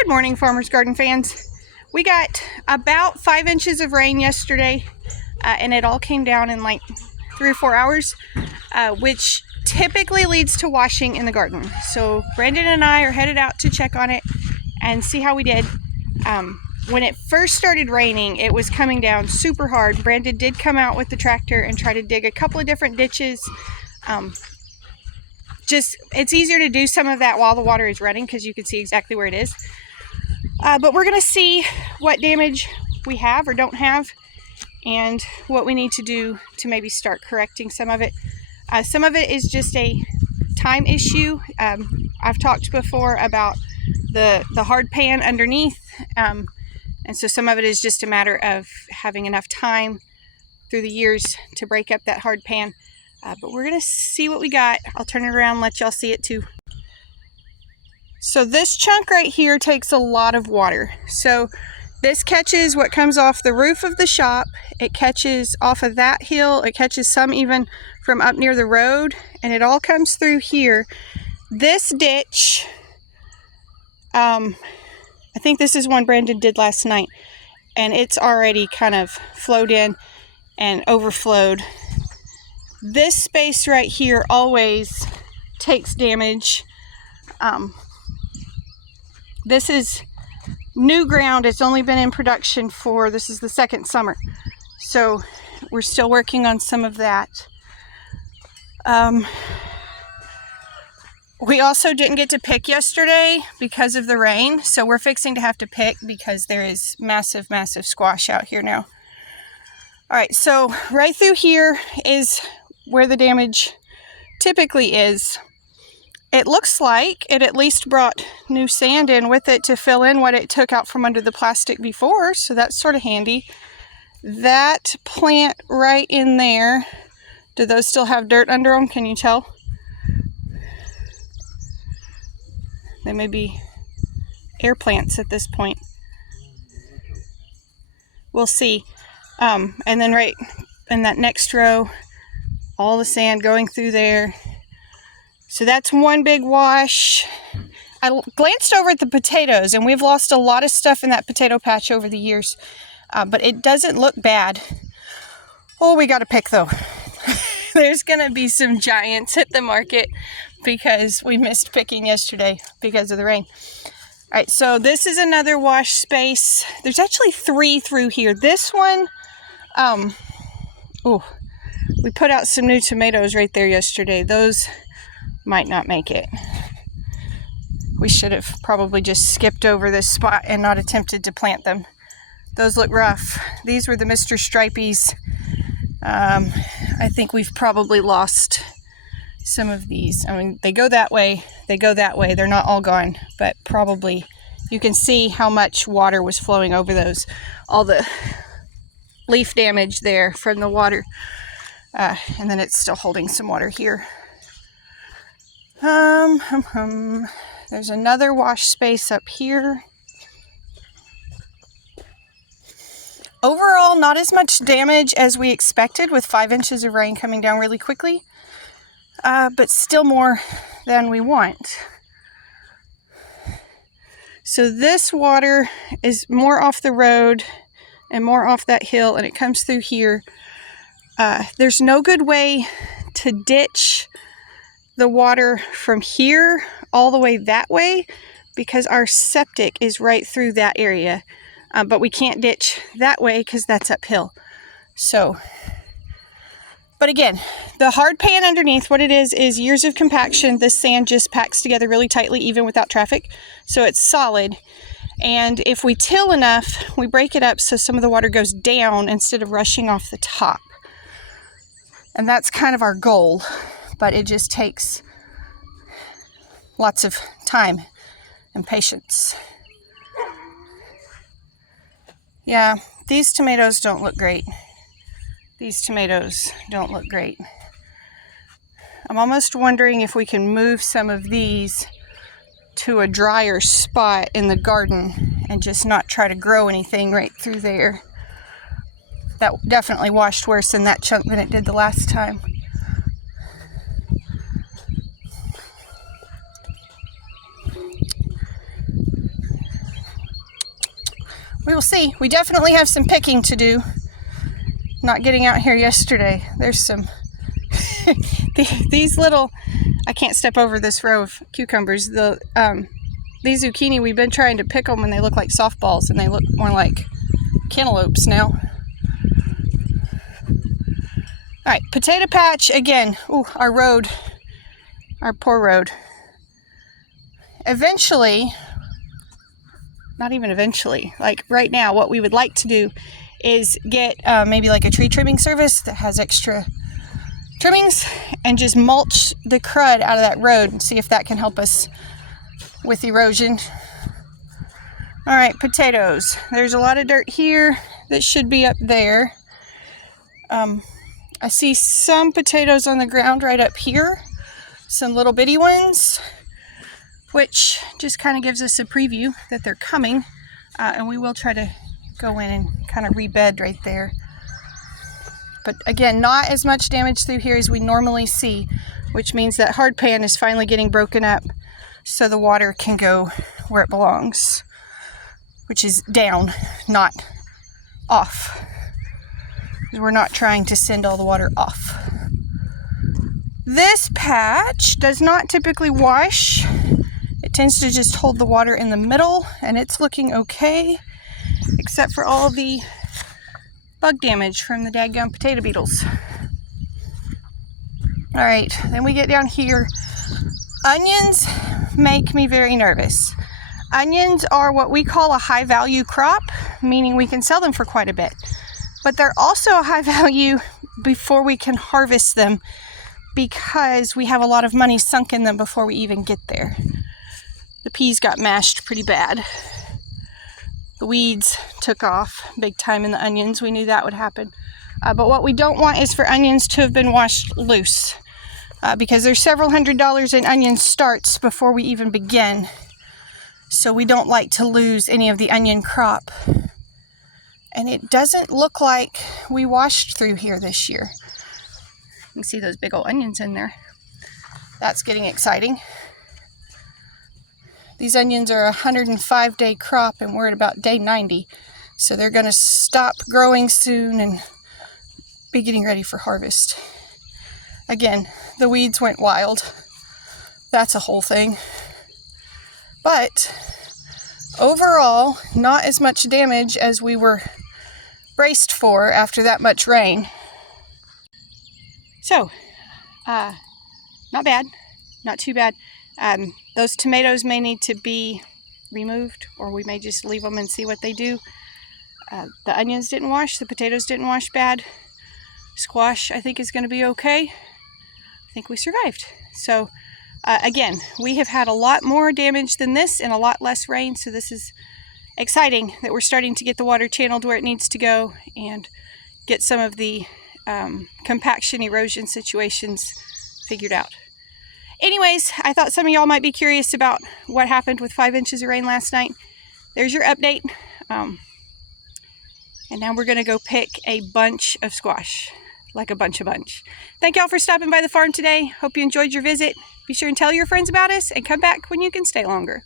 Good morning, Farmers Garden fans. We got about 5 inches of rain yesterday, and it all came down in like 3 or 4 hours, which typically leads to washing in the garden. So Brandon and I are headed out to check on it and see how we did. When it first started raining, it was coming down super hard. Brandon did come out with the tractor and try to dig a couple of different ditches. It's easier to do some of that while the water is running because you can see exactly where it is. But we're going to see what damage we have or don't have and what we need to do to maybe start correcting some of it. Some of it is just a time issue. I've talked before about the hard pan underneath, and so some of it is just a matter of having enough time through the years to break up that hard pan. But we're going to see what we got. I'll turn it around and let y'all see it too. So this chunk right here takes a lot of water. So this catches what comes off the roof of the shop. It catches off of that hill. It catches some even from up near the road, and it all comes through here. This ditch, I think this is one Brandon did last night, and it's already kind of flowed in and overflowed. This space right here always takes damage. This is new ground. It's only been in production for, this is the second summer. So we're still working on some of that. We also didn't get to pick yesterday because of the rain. So we're fixing to have to pick because there is massive squash out here now. All right, so right through here is where the damage typically is. It looks like it at least brought new sand in with it to fill in what it took out from under the plastic before, so that's sort of handy. That plant right in there, do those still have dirt under them? Can you tell? They may be air plants at this point. We'll see. And then right in that next row, all the sand going through there. So that's one big wash. I glanced over at the potatoes, and we've lost a lot of stuff in that potato patch over the years, but it doesn't look bad. Oh, we got to pick though. There's gonna be some giants at the market because we missed picking yesterday because of the rain. All right, so this is another wash space. There's actually 3 through here. This one, we put out some new tomatoes right there yesterday. Those might not make it. We should have probably just skipped over this spot and not attempted to plant them. Those look rough. These were the Mr. Stripies. I think we've probably lost some of these. I mean, they go that way, they go that way. They're not all gone, but probably you can see how much water was flowing over those. All the leaf damage there from the water. And then it's still holding some water here. There's another wash space up here. Overall, not as much damage as we expected with 5 inches of rain coming down really quickly, but still more than we want. So this water is more off the road and more off that hill, and it comes through here. There's no good way to ditch the water from here all the way that way because our septic is right through that area, but we can't ditch that way because that's uphill. So, but again, the hard pan underneath, what it is years of compaction. This sand just packs together really tightly even without traffic, so it's solid. And if we till enough, we break it up so some of the water goes down instead of rushing off the top. And that's kind of our goal. But it just takes lots of time and patience. Yeah, these tomatoes don't look great. These tomatoes don't look great. I'm almost wondering if we can move some of these to a drier spot in the garden and just not try to grow anything right through there. That definitely washed worse in that chunk than it did the last time. we will see. We definitely have some picking to do. Not getting out here yesterday. There's some, these little, I can't step over this row of cucumbers. These zucchini, we've been trying to pick them and they look like softballs and they look more like cantaloupes now. All right, potato patch again. Ooh, our road, our poor road. Eventually, not even eventually, like right now, what we would like to do is get maybe like a tree trimming service that has extra trimmings and just mulch the crud out of that road and see if that can help us with erosion. All right, potatoes. There's a lot of dirt here that should be up there. I see some potatoes on the ground right up here, some little bitty ones, which just kind of gives us a preview that they're coming, and we will try to go in and kind of rebed right there. But again, not as much damage through here as we normally see, which means that hard pan is finally getting broken up so the water can go where it belongs, which is down, not off. We're not trying to send all the water off. This patch does not typically wash. It tends to just hold the water in the middle, and it's looking okay, except for all the bug damage from the dadgum potato beetles. All right, then we get down here. Onions make me very nervous. Onions are what we call a high value crop, meaning we can sell them for quite a bit. But they're also a high value before we can harvest them because we have a lot of money sunk in them before we even get there. The peas got mashed pretty bad. The weeds took off big time in the onions. We knew that would happen. But what we don't want is for onions to have been washed loose because there's several $100s in onion starts before we even begin. So we don't like to lose any of the onion crop. And it doesn't look like we washed through here this year. You can see those big old onions in there. That's getting exciting. These onions are a 105-day crop and we're at about day 90. So they're going to stop growing soon and be getting ready for harvest. Again, the weeds went wild. That's a whole thing. But overall, not as much damage as we were braced for after that much rain. So, not bad, not too bad. Those tomatoes may need to be removed, or we may just leave them and see what they do. The onions didn't wash, the potatoes didn't wash bad. Squash, I think, is going to be okay. I think we survived. So, again, we have had a lot more damage than this and a lot less rain, so this is exciting that we're starting to get the water channeled where it needs to go and get some of the compaction erosion situations figured out. Anyways, I thought some of y'all might be curious about what happened with 5 inches of rain last night. There's your update. And now we're going to go pick a bunch of squash. Like a bunch. Thank y'all for stopping by the farm today. Hope you enjoyed your visit. Be sure and tell your friends about us and come back when you can stay longer.